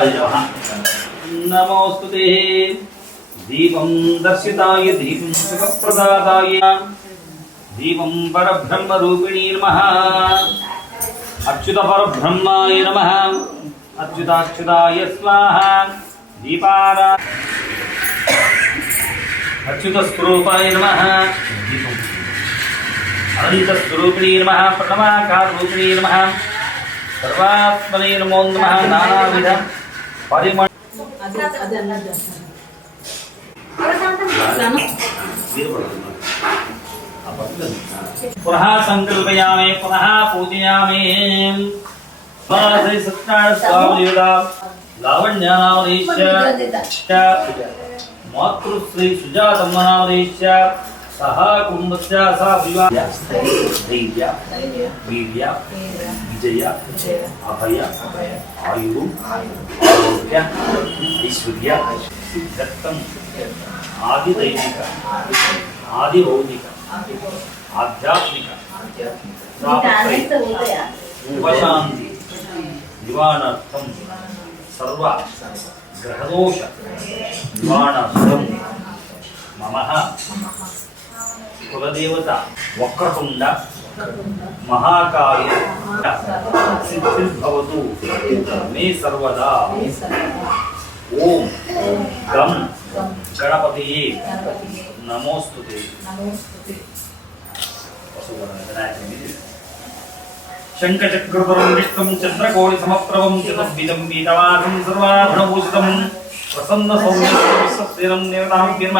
गणाधिपतये नमः। नमोस्तुते। दीपं दर्शिताय दीपं सुखप्रदाताय दीपं परब्रह्मरूपिणी नमः। अच्युत परब्रह्माय नमः। अच्युताच्युताय स्वाहा। दीपारा अच्युत स्वरूपाय नमः। अनंत स्वरूपिणी नमः। प्रणवाकार रूपिणी नमः। सर्वात्मने नमो नमः। नानाविध परिमळ पुनः संकल्पयामि पुनः पूजयामि। श्री सत्यनारायण स्वामी लावण्यानामधीश्च मातृश्री सुजातम्मनामधीश्च सह कुटुम्बस्य सह विवाह धैर्य वीर्य विजय अभय आयु आरोग्य ऐश्वर्य दत्तम आदि दैविक आदि भौतिक आध्यात्मिक उपशांति निवारणार्थम सर्व ग्रहदोष निवारणार्थम मम कुलदेवता वक्रतुंड महाकाय सिद्धिर्भवतु मे सर्वदा। ओम गम गणपतिये नमोस्तुते। शंखचक्रधरं विष्णुं चंद्रकोटिसमप्रभं चतुर्भुजं पीतवासं सर्वाभरणभूषितं प्रसन्नसौम्यं विश्वस्तेन देवताभ्यः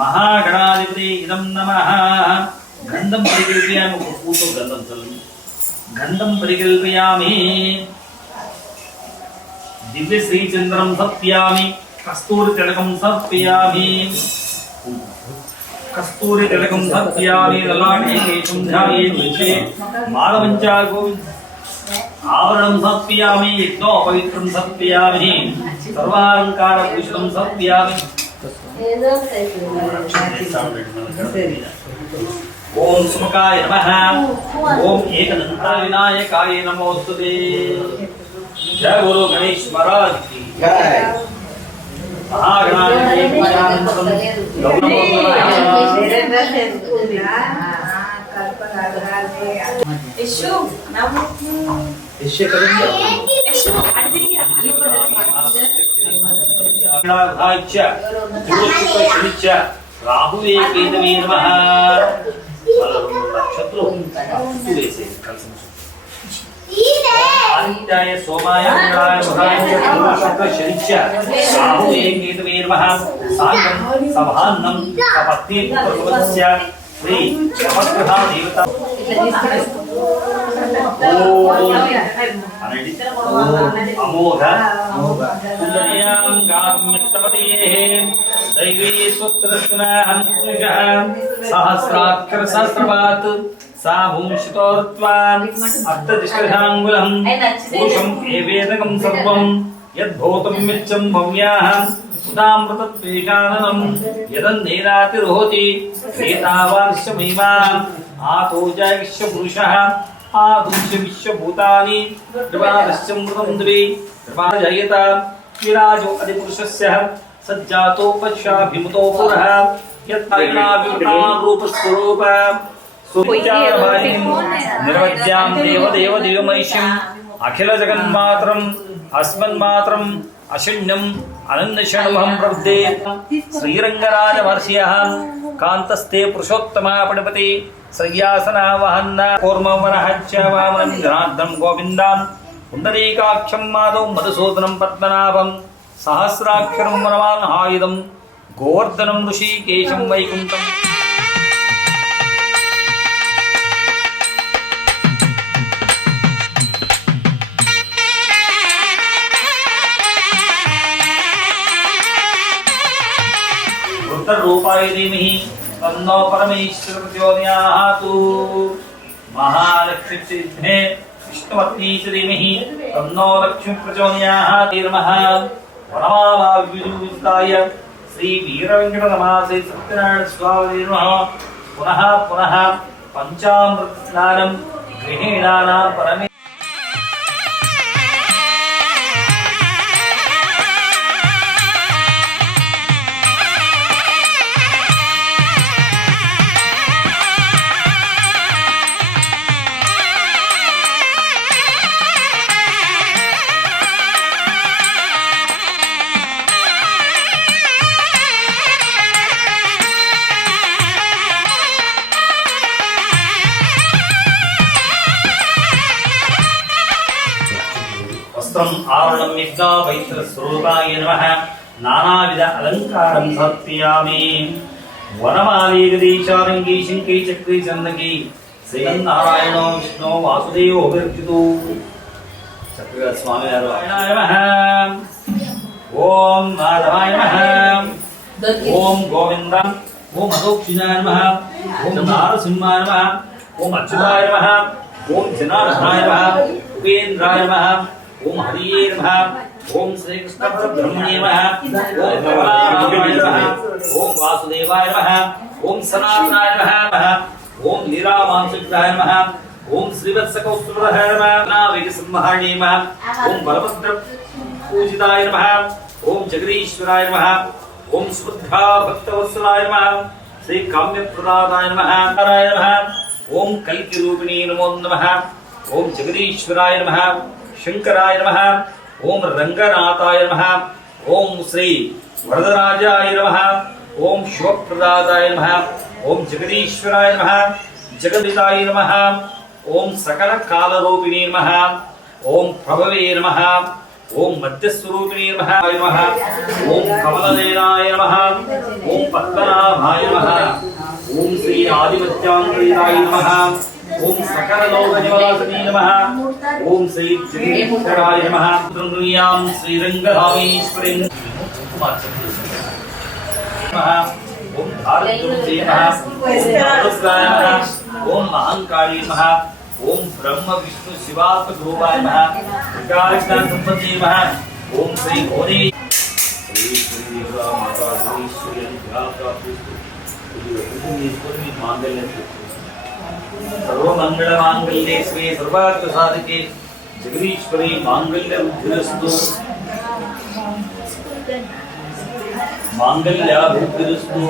महागणाधिपति इदं नमः। गंधं परिकल्पयामि। पूतो गंधं चलति। गंधं परिकल्पयामि। दिव्य श्रीचंद्रं समर्पयामि। कस्तूरी तिलकं समर्पयामि। कस्तूरी तिलकं समर्पयामि। ललाटे केशं ध्यायेत्। मालवञ्चा गोविन्द आवरणं समर्पयामि। यज्ञोपवित्रं समर्पयामि। सर्वालङ्कारभूषणं समर्पयामि। ओम सुमुखाय नमः। ओम एकदंताय विनायकाय नमोस्तुते। जय गुरु गणेश महाराज की जय। महागणाधिपति राहुवे केतवे नमः। नक्षत्र आदित्याय सोमाय मंगलाय बुधाय नक्षत्र शनिश्च राहुवे केतवे नमः। साकं सभान्नं सपत्नी पुत्रस्य श्री नवग्रह देवता अमोघ सुंदर्यां गाम्यतपतेः दैवी सूत्रस्नाहं सहस्राक्षर सहस्रपात् सा भूंशितोर्त्वान् अर्थदिष्कर्षाङ्गुलं पुरुषम् एवेदकं सर्वं यद्भूतं मिच्छं भव्याः उदामृतत्वेषाननं यदन्नेनातिरोहति एतावास्य महिमा आतोजायस्य पुरुषः आदुष्य विश्वभूतानि कृपादस्य मृतं द्वे कृपाजयत विराजो अधिपुरुषस्य सज्जातोपशाभिमुतो पुरः यत्तैनाविरूपस्वरूप निर्वज्यां देवदेव दिव्यमैष्यम् अखिल जगन्मात्रम् अस्मन्मात्रम् अशून्यम् अनन्यशरणमहं प्रपद्ये। श्रीरङ्गराजमहर्षियः कान्तस्ते पुरुषोत्तमापणपति सय्यासनावहन्न कूर्मवरहच्च वामनं जनार्दनं गोविन्दं पुण्डरीकाक्षं माधवं मधुसूदनं पद्मनाभं सहस्राक्षरं वनमानहायुधं गोवर्धनं ऋषिकेशं वैकुण्ठम्। रूपाय धीमहि तन्नो परमेश्वर प्रचोदयात्। महालक्ष्मी सिद्धे विष्णुपत्नी च धीमहि तन्नो लक्ष्मी प्रचोदयात्। नमः। वनमालाविविधुताय श्री वीरवेंकटरमासे सत्यनारायण स्वामी नमः। पुनः पुनः पंचामृत स्नानं गृहीणानां परमे वारणं विद्या पवित्रस्वरूपाय नमः नानाविध अलङ्कारं समर्पयामि वनमाली गदीचारङ्गी शङ्की चक्री चन्दकी श्रीमन्नारायणो विष्णो वासुदेवो विरचितो चक्र स्वामी नारायणाय नमः ओम माधवाय नमः ओम गोविंदाय ओम अदोक्षिणाय नमः ओम नारसिंहाय नमः ओम अच्युताय नमः ओम जनार्दनाय नमः उपेन्द्राय नमः ओम हरिये नमः ओम श्री कृष्ण परब्रह्मणे नमः ओम रमणाय नमः ओम वासुदेवाय नमः ओम सनातनाय नमः ओम लीलामांसिकाय नमः ओम श्रीवत्सकौस्तुभधाय नमः नाविकसंहारिणे नमः ओम बलभद्र पूजिताय नमः ओम जगदीश्वराय नमः ओम सुबुद्धा भक्तवत्सलाय नमः श्री काम्यप्रदाताय नमः नारायणाय नमः ओम कल्कि रूपिणे नमो नमः ओम जगदीश्वराय नमः शंकराय नमः ओम रंगनाथाय नमः ओम श्री वरदराजाय नमः ओम शिवप्रदाताय नमः ओम जगदीश्वराय नमः जगदिताय नमः ओम सकल कालरूपिणे नमः ओम प्रभवे नमः ओम मध्यस्वरूपिणे नमः ओम कमलनयनाय नमः ओम पद्मनाभाय नमः ओम श्री आदिमध्यांगीराय नमः ओम सकल लोकनिवासिने नमः ओम श्री जगदीश्वराय नमः तृणुयां श्रीरंगधामेश्वरीं नमः ओम भारतुजे नमः ओम महांकाली नमः ओम ब्रह्म विष्णु शिवात्मक रूपाय नमः विकारिष्ण संपत्ति नमः ओम श्री भोरे श्री श्री माता श्री श्री ध्याता श्री मांगल्य सर्व मंगल मांगल्ये श्री सर्वार्थ साधके जगदीश्वरी मांगल्य रुद्रस्तु मांगल्य रुद्रस्तु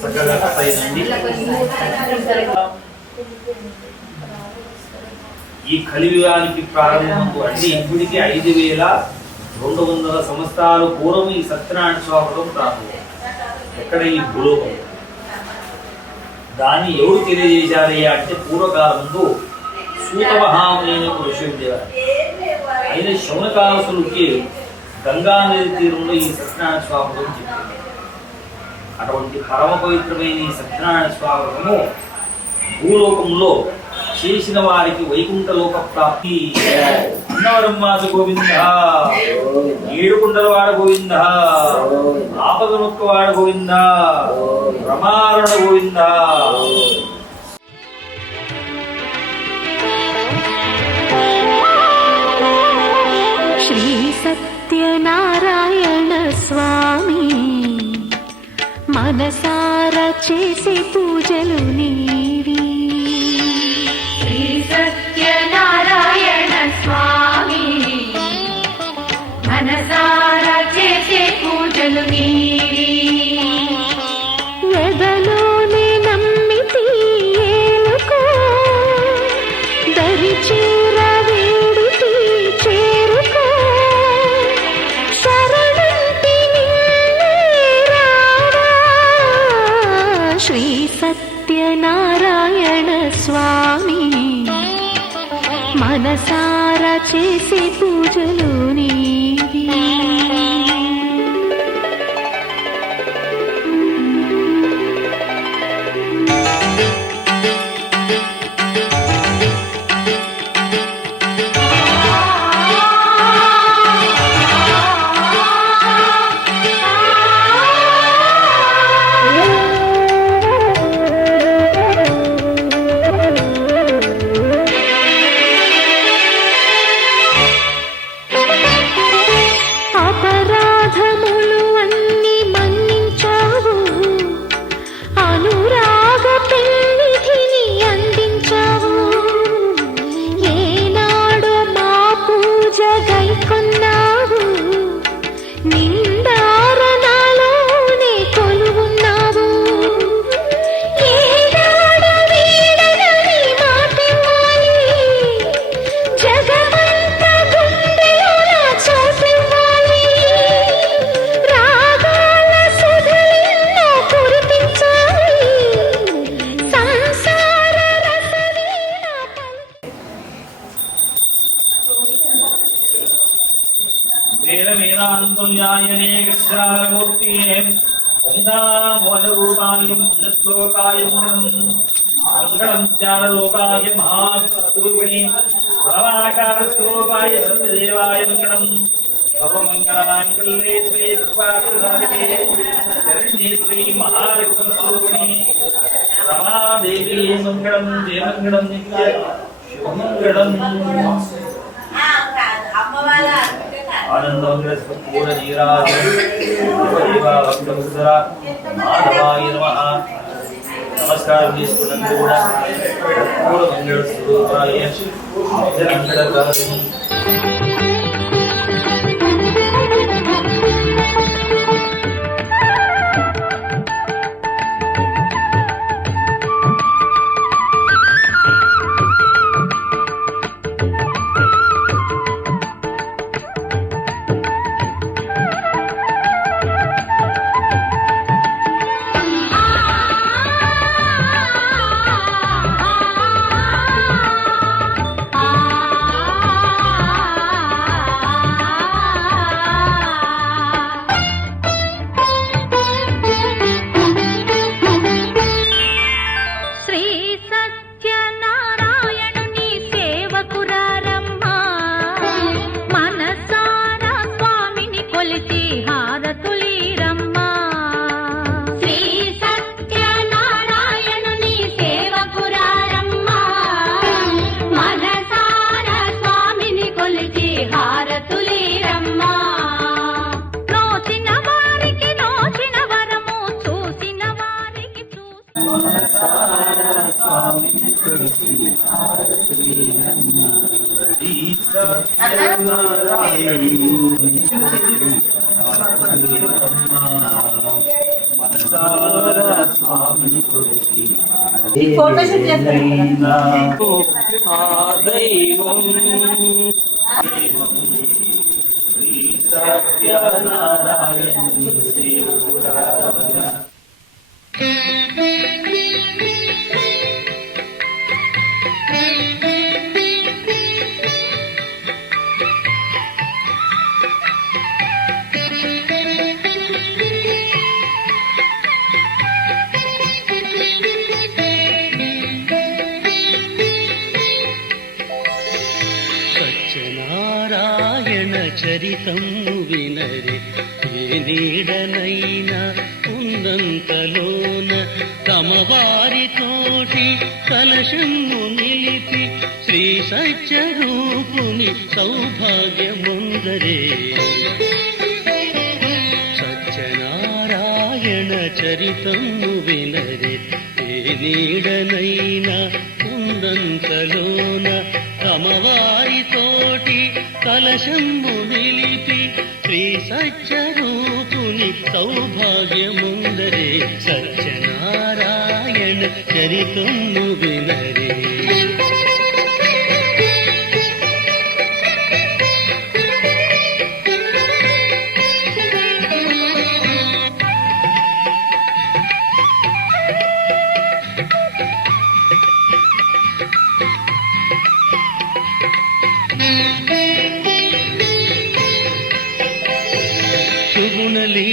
చక్కగా కథయిందండి. ఈ కలియుగానికి ప్రారంభంతో అంటే ఇప్పటికి 5200 సంవత్సరాల పూర్వం ఈ సత్యనారాయణ స్వామి ప్రారంభం. ఎక్కడ ఈ భూలోకం దాన్ని ఎవరు తెలియజేశారు అంటే పూర్వకాలంలో సూత మహాముని ఒక ఋషి ఉండేవారు. ఆయన శౌనకాసులకి గంగా నది తీరంలో ఈ సత్యనారాయణ స్వామి చెప్పారు. అటువంటి పరమ పవిత్రమైన ఈ సత్యనారాయణ స్వామి భూలోకంలో చేసిన వారికి వైకుంఠ లోక ప్రాప్తి. అన్నవరమ్మాస గోవింద, ఏడుకుండలవాడ గోవింద, ఆపదముక్కవాడ గోవింద, రమారణ గోవింద. శ్రీ సత్యనారాయణ స్వామి మనసారా చేసే పూజలు నీవి. శ్రీ సత్యనారాయణ స్వామి మనసారా చేసే పూజలు నీవి. ఎదలోనే నమ్మితి ఏలుకో, దరి చేర వేడితి చేరుకో, శరణంటి నిన్నే రావా. శ్రీ సత్యనారాయణ స్వామి మనసారా చేసే పూజలు నీవి. అపర వేదవేదాంతుల్యాయనే కృష్ణారమూర్తియే ఓంకామోహరూపాయ శ్లోకాయ మంగళం జ్ఞానరూపాయ మహాస్వరూపిణి పరమాకారస్వరూపాయ సత్యదేవాయ మంగళం సర్వమంగళమాంగళ్యే శ్రీ సర్వార్థసాధికే శరణ్యే శ్రీ మహాలక్ష్మీస్వరూపిణి రమాదేవి మంగళం జయమంగళం నిత్య శుభమంగళం ఆనందం పూర మాధవాయ నమః నమస్కారం చేసుకున్నందుకు కూడా పూర మంగళ స్వరూపాయ మంగళకారిణి ఫోటోషూట్ సత్యనారాయణ చరితం వినరి ఏ నీడనైనా ఉన్నంతలోన తమ వారితోటి కలశము నిలిపి శ్రీ సత్యరూపుని సౌభాగ్యముందరే సత్యనారాయణ చరితము వినరి ఏ నీడనైనా ఉన్నంతలోన తమ వారితోటి కలశము నిలిపి శ్రీ సత్యరూపుని సౌభాగ్యముందరే సత్యనారాయణ చరితము వినరే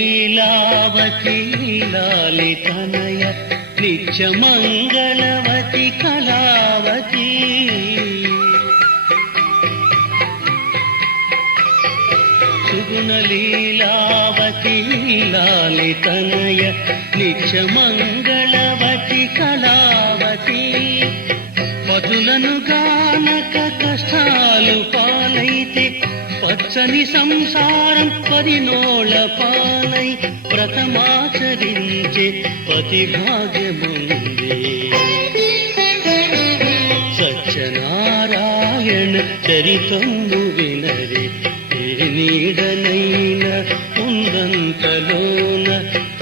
లీలావతి లాలితనయ నిత్యమంగళవతి కళావతి సుగుణ లీలావతి లాలితనయ నిత్యమంగళవతి కళావతి పదులను గానక కష్టాలు పాలైతే పచ్చని సంసారం పరినోళ పాలై వ్రతమాచరించే పతి భాగ్యముందే సత్యనారాయణ చరితము వినరే ఏ నీడనైన ఉందంతలోన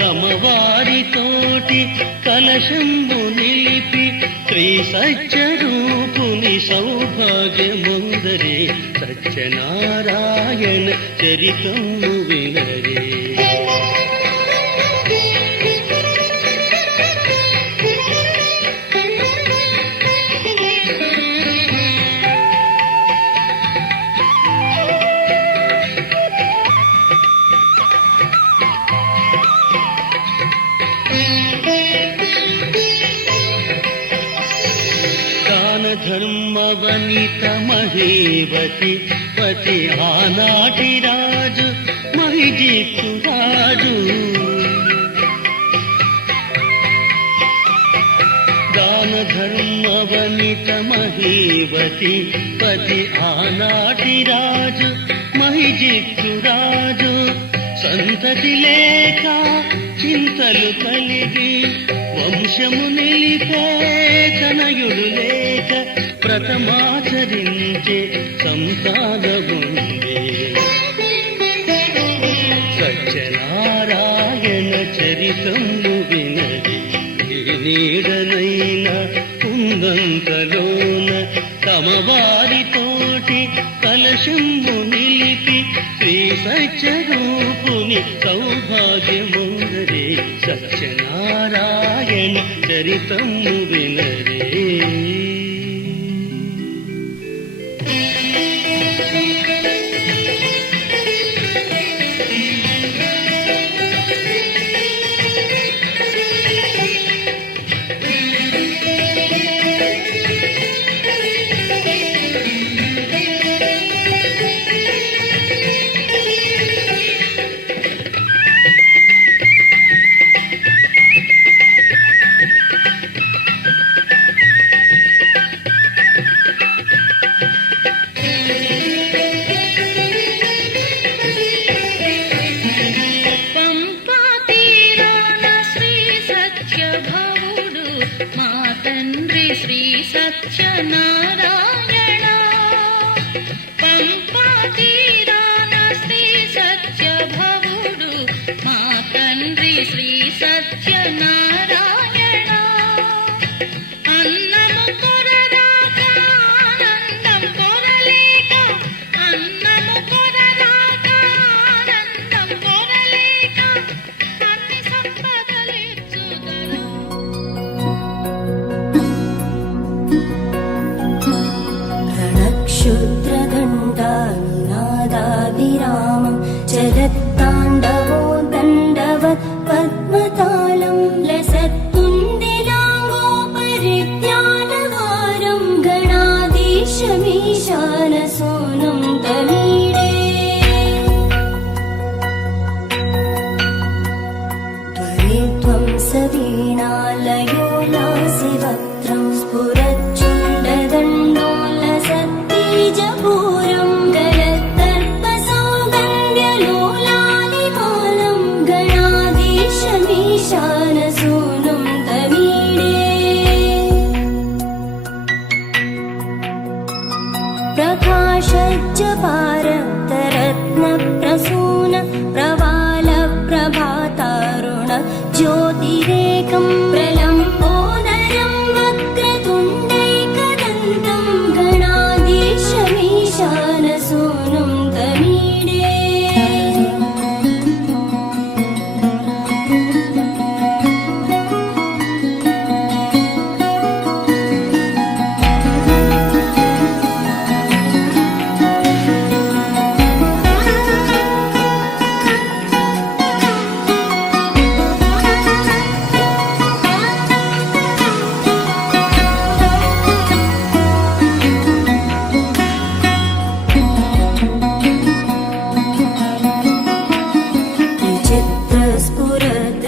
తమ వారితోటి కలశంబు నిలిపి శ్రీ సత్యరూపుని సౌభాగ్యముందరే సత్యనారాయణ చరితము వినరే వనిత మహీవతి పతి ఆనాటి రాజు మహిజిత్తు రాజు. దాన ధర్మ వనిత మహీవతి పతి ఆనాటి రాజు మహిజిత్తు రాజు. సంతతి లేక చింతలు కలిగి వంశము నిలిపే తనయుడు లేక ప్రథమాచరించే సంతానముందే. సత్యనారాయణ చరితము వినది నీడనైన కుందంతలోన తమ వారితోటి కలశము నిలిపి శ్రీ సత్యరూపుని సౌభాగ్యముందరే. సత్యనారాయణ చరితము వినరే. మా తండ్రి శ్రీ సత్యనారాయణ. పంపా తీరాన శ్రీ సత్యభవుడు మా తండ్రి శ్రీ సత్యనారాయణ. అన్నము కొరరాక ఆనందం కొరలేక, అన్నము కొరరాక ఆనందం కొరలేక అన్ని సంపదలిచ్చుదరా. క్షుద్రదండానునాదాభిరామం చరత్తాండవో దండవత్ పద్మతాళం లసత్తుందిలాంగోపరిజ్ఞానవారం గణాధీశమీశానసూనుం తమీడే. త్వరిత్వం సవీణాలయో నాసివక్త్రం స్ఫురచ్చుండదండోలసత్తీజపూరం గరద్దర్పసౌగంధ్యలోలాలిమాలం గణాధీశమీశానసూనుం తమీడే. ప్రకాశజ్జపారక్తరత్నప్రసూన ప్రవాల ప్రభాతారుణ జ్యోతిరేకం ప్రలంబోదరం వక్రతుండైకదంతం గణాధీశమీశానసూనుం తమీడే.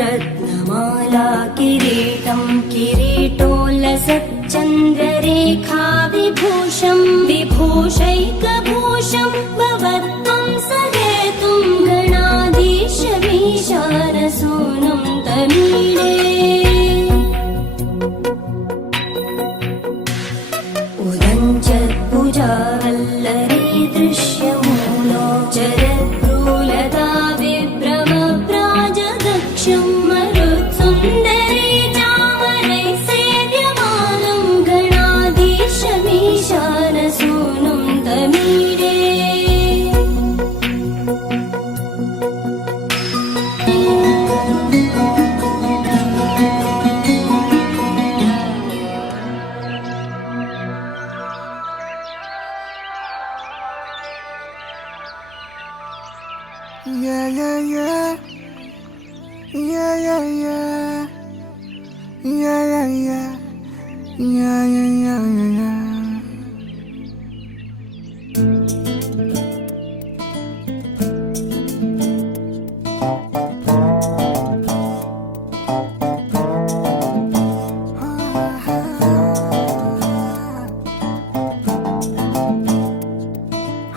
విచిత్రస్ఫురద్రత్నమాలా కిరీటం కిరీటోల్లసచ్చంద్రరేఖా విభూషం విభూషైకభూషం భవత్వం సహేతుం గణాధీశమీశానసూనుం తమీడే. ఉదంచత్భుజావల్లరీ దృశ్యమూలో చరద్భ్రూలతా విభ్రమ ప్రాజదక్షం మరుత్సుందరీ చామరై సేవ్యమానం గణాధీశమీశానసూనుం తమీడే. Yeah, yeah, yeah. Yeah, yeah, yeah. Yeah, yeah, yeah. Yeah, yeah, yeah, yeah, yeah.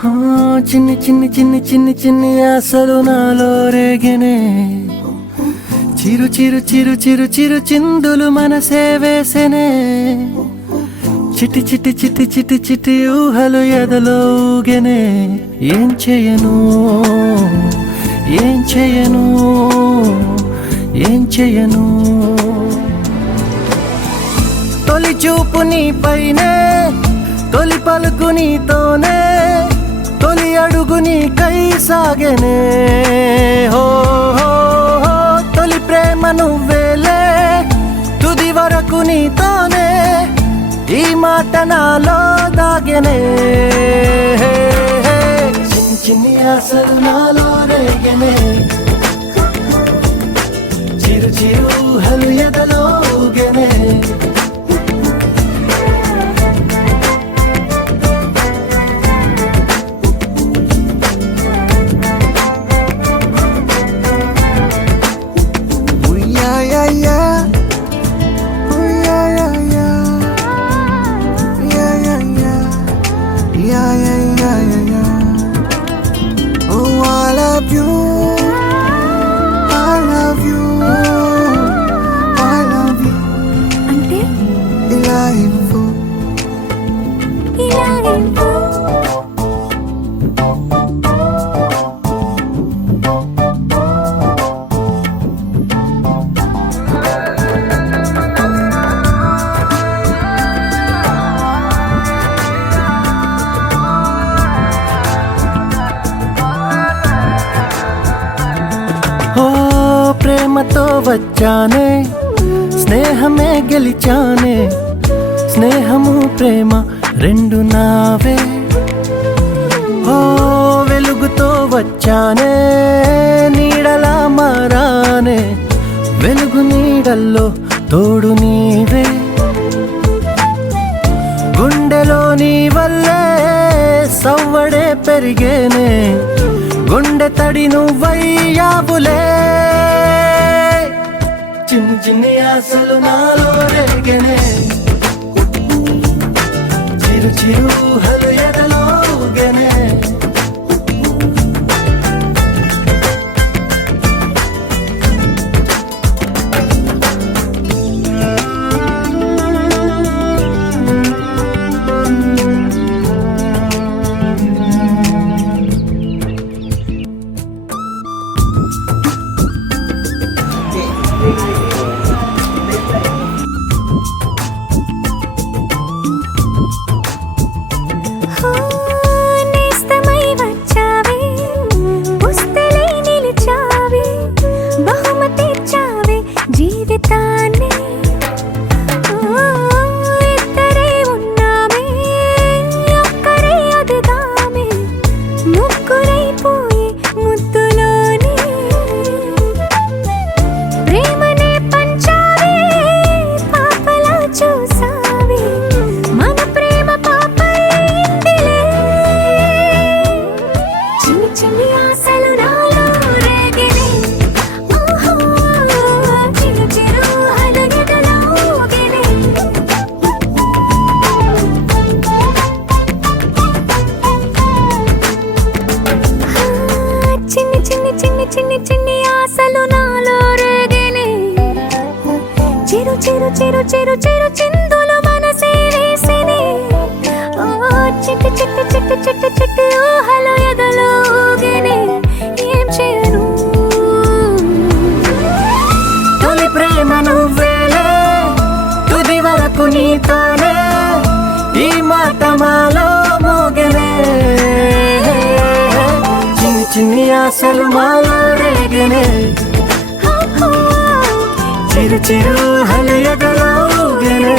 ఆ, చిన్ని చిన్ని చిన్ని చిన్ని చిన్ని ఆశలు నాలో రేగనే చిరు చిరు చిరు చిరు చిరు చిందులు మనసే వేసెనే చిటి చిటి చిటి చిటి చిటి ఊహలు ఎదలో ఊగెనే ఏం చేయను ఏం చేయను ఏం చేయను తొలి చూపు నీ పైనే తొలి పలుకు నీతోనే తొలి అడుగు నీకై సాగెనే హో హో హో తొలి ప్రేమ నువ్వేలే తుది వరకు నీతోనే ఈ మాట నాలో దాగెనే చిన్ని చిన్ని ఆశలు నాలో రేగెనే చిరు చిరు హలు ఎదలో ఊగెనే అంటే ఇలా ఇవ్వు ఇలా ఇవ్వు. ఓ ప్రేమతో వచ్చానే స్నేహమే గెలిచానే స్నేహము ప్రేమ రెండు నావే ఓ వెలుగుతో వచ్చానే నీడలా మారానే వెలుగు నీడల్లో తోడు నీవే గుండెలో నీ వల్లే సవ్వడే పెరిగేనే గుండె తడి నువ్వయ్యావులే చిన్ని చిన్ని ఆశలు నాలో రేగెనే చిరు చిరు హలు ఎదలో ఊగెనే నేస్తమై వచ్చావే పుస్తలై నిలిచావే బహుమతి ఇచ్చావే జీవితాన్ని ఇద్దరే ఉన్నామే ఒక్కరే అదిగామే ముగ్గురైపోయి ముద్దులోని ప్రేమనే పంచావే పాపలా చూసావే మన ప్రేమ పాపైందిలే చిన్ని చిన్ని ఆశలు నాలో రేగినే ఓహో చిరు చిరు హలు ఎదలో ఊగెనే చిన్ని చిన్ని చిన్ని చిన్ని చిన్ని ఆశలు నాలో రేగినే చిరు చిరు చిరు చిరు చిరు చిందులు మనసే వేసినే ఓ చిట్టి చిట్టి చిట్టి చిట్టి చిట్టి ఊహలు ఎదలో ఊగెనే ఏం చేయను తొలి ప్రేమ నువ్వేలే తుది వరకు నీతోనే ఈ మాట మాలో మోగెనే చిన్ని చిన్ని ఆశలు మాలో రేగెనే చిరు చిరు హలు ఎదలో ఊగెనే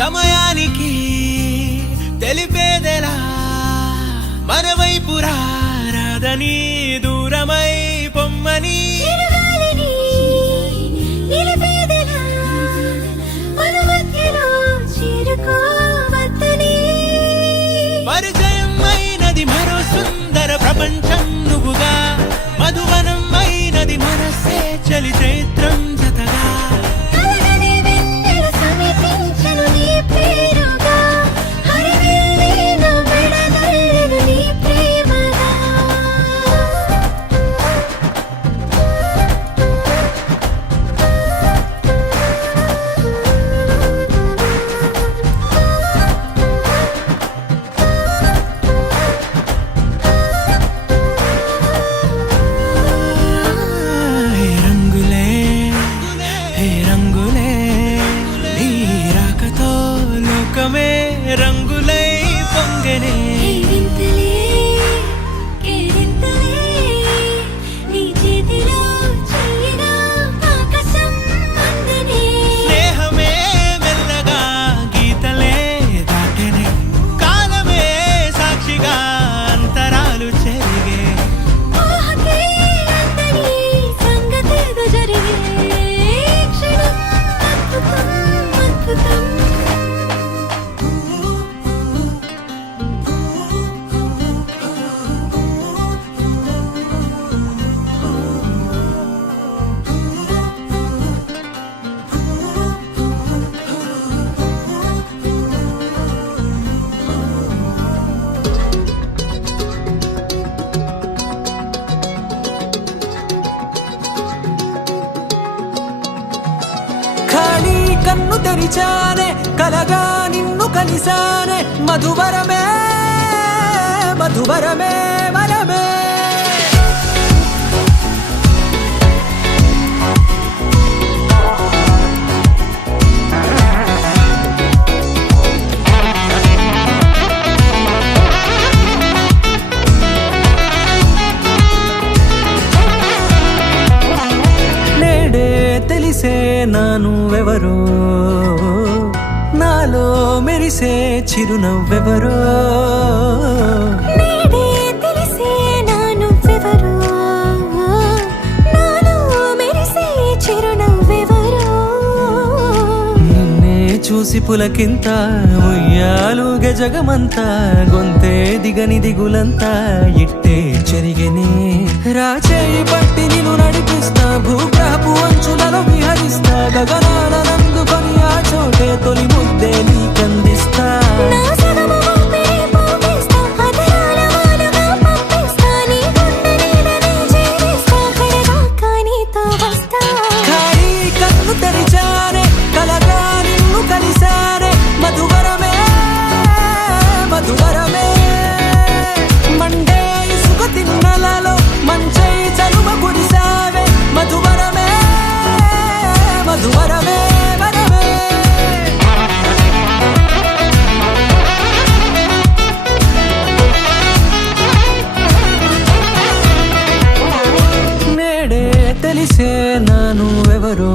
సమయానికి తెలిపేదెలా మన వైపు రాదని దూరమై పొమ్మని చిరుగాలిని నిలిపేదెలా మన మధ్యలో చేరుకోవద్దని పరిచయం అయినది మరో సుందర ప్రపంచం నువ్వుగా మధువనం అయినది మనసే చలి చైత్రం జతగా కలగని వెన్నెల సమీపించను నీ పేరుగా హరివిల్లేను విడదల్లెను నీ ప్రేమగా హే రంగులే నీ రాకతో లోకమే రంగులై పొంగనే కేరింతలే కేరింతలే నీ చేతిలో చెయ్యినా ఆకాశం అందనే స్నేహమే మెల్లగా గీతలే దాటెనే కాలమే సాక్షిగా అంతరాలు చెరిగే ఊహకే అందని సంగతేదో జరిగే క్షణం అద్భుతం అద్భుతం ఖాళీ కన్ను తెరిచానే కలగా నిన్ను కలిసానే మధువరమే మధువరమే వరమే నేడే తెలిసే నానువెవరో నాలో మెరిసే చిరునవ్వెవరో నేడే తెలిసే నానువ్వెవరో నాలో మెరిసే చిరునవ్వెవరో నిన్నే చూసి పులకింత ఉయ్యాలుగ జగమంతా గొంతే దిగని దిగులంతా ఇట్టే చెరిగెనే రాచేయి పట్టి నిన్ను నడిపిస్తా భూగ్రహపు అంచులలో విహరిస్తా గగనాల నందుకొని ఆ చోటే తొలి ముద్దే నీకందిస్తా నా సగము ఊపిరి పోగేస్తా అధరాల వాలుగా పంపిస్తా నీ గుండె నీడనే చేరేస్తా కడదాకా నీతో వస్తా ఖాళీ కన్ను తెరిచానే కలగా నిన్ను కలిసానే మధువరమే మధువరమే మండే ఇసుక తిన్నలలో మంచై చలువ కురిసావే మధువరమే మధువరమే వరమే నేడే తెలిసే నానువెవరో